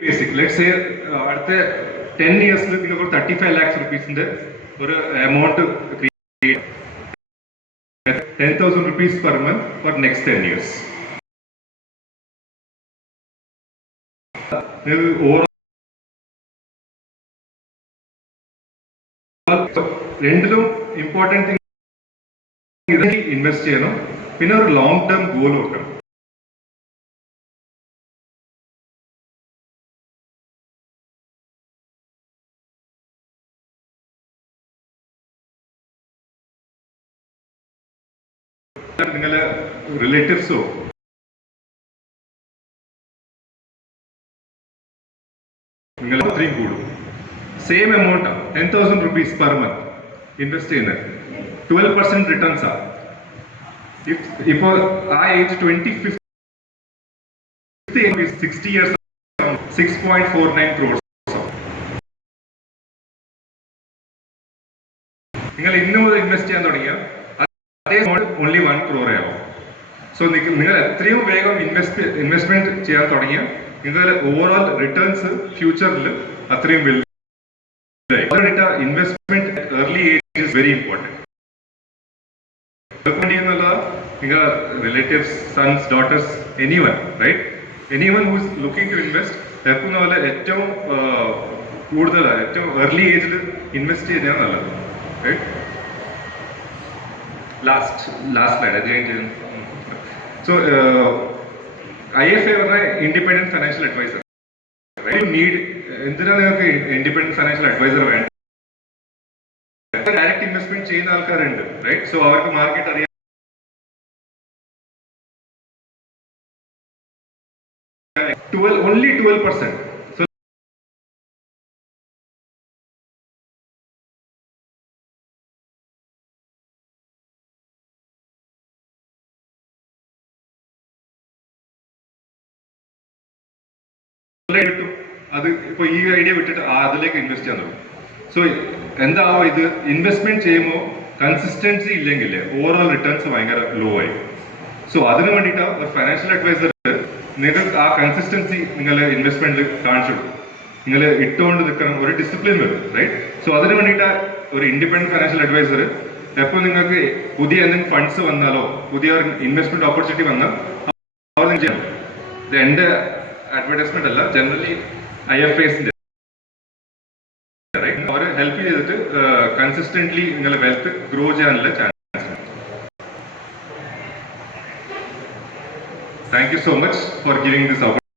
basic. Let's say at the 10 years, you got 35 lakhs rupees in the amount create 10,000 rupees per month for next 10 years. Overall, രണ്ടിലും important thing invest ചെയ്യണം, പിന്നെ ഒരു long term goal വെക്കണം. നിങ്ങളെ റിലേറ്റീവ്സോ നിങ്ങൾ അത്രയും കൂടും. Same amount 10,000 rupees per month invest ചെയ്യുന്നത് 12% റിട്ടേൺസ് ആണ്. ഇപ്പോൾ ആ ഏജ് 25 60 years 6.49 crores. നിങ്ങൾ ഇന്ന് മുതൽ ഇൻവെസ്റ്റ് ചെയ്യാൻ തുടങ്ങിയാൽ അതേ ഓൺലി 1 crore ആവും. സോ നിങ്ങൾ എത്രയും വേഗം ഇൻവെസ്റ്റ്മെന്റ് ചെയ്യാൻ തുടങ്ങിയാൽ നിങ്ങളുടെ ഓവറോൾ റിട്ടേൺസ് ഫ്യൂച്ചറിൽ അത്രയും വലുതായി. Investment early age is very important. Your relatives, sons, daughters, anyone, right? Anyone who is looking to invest, ഏറ്റവും കൂടുതലാണ് ഏറ്റവും early age ഇൻവെസ്റ്റ് ചെയ്താൽ നല്ലത്. Right? Last slide. So, IFA പറഞ്ഞ independent financial adviser. You need എന്തിനാണ് നിങ്ങൾക്ക് independent financial adviser വേണ്ട? Direct investment ചെയ്യുന്ന ആൾക്കാരുണ്ട്, റൈറ്റ്? സോ അവർക്ക് മാർക്കറ്റ് അറിയാം. Only 12%. So അത് ഇപ്പൊ ഈ ഐഡിയ വിട്ടിട്ട് അതിലേക്ക് ഇൻവെസ്റ്റ് ചെയ്യാൻ തുടങ്ങും. സോ എന്താവോ ഇത് ഇൻവെസ്റ്റ്മെന്റ് ചെയ്യുമ്പോൾ കൺസിസ്റ്റൻസി ഇല്ലെങ്കിൽ ഓവറോൾ റിട്ടേൺസ് ഭയങ്കര ലോ ആയി. സോ അതിന് വേണ്ടിയിട്ട് ഒരു ഫൈനാൻഷ്യൽ അഡ്വൈസർ നിങ്ങൾക്ക് ആ കൺസിസ്റ്റൻസി നിങ്ങളെ ഇൻവെസ്റ്റ്മെന്റിൽ കാണിച്ചു കൊടുക്കും. നിങ്ങൾ ഇട്ടുകൊണ്ട് നിൽക്കണം, ഒരു ഡിസിപ്ലിൻ വരും, റൈറ്റ്? സോ അതിന് വേണ്ടിയിട്ട് ഒരു ഇൻഡിപെൻഡന്റ് ഫൈനാൻഷ്യൽ അഡ്വൈസർ എപ്പോൾ നിങ്ങൾക്ക് പുതിയ എന്തെങ്കിലും ഫണ്ട്സ് വന്നാലോ പുതിയ ഇൻവെസ്റ്റ്മെന്റ് ഓപ്പർച്യൂണിറ്റി വന്നാൽ അവർ ചെയ്യണം. ഇത് എന്റെ അഡ്വർടൈസ്മെന്റ് അല്ല, ജനറലി IFAസിന്റെ അവർ ഹെൽപ്പ് ചെയ്തിട്ട് കൺസിസ്റ്റന്റ്ലി നിങ്ങളുടെ വെൽത്ത് ഗ്രോ ചെയ്യാനുള്ള chance. Thank you so much for giving this opportunity.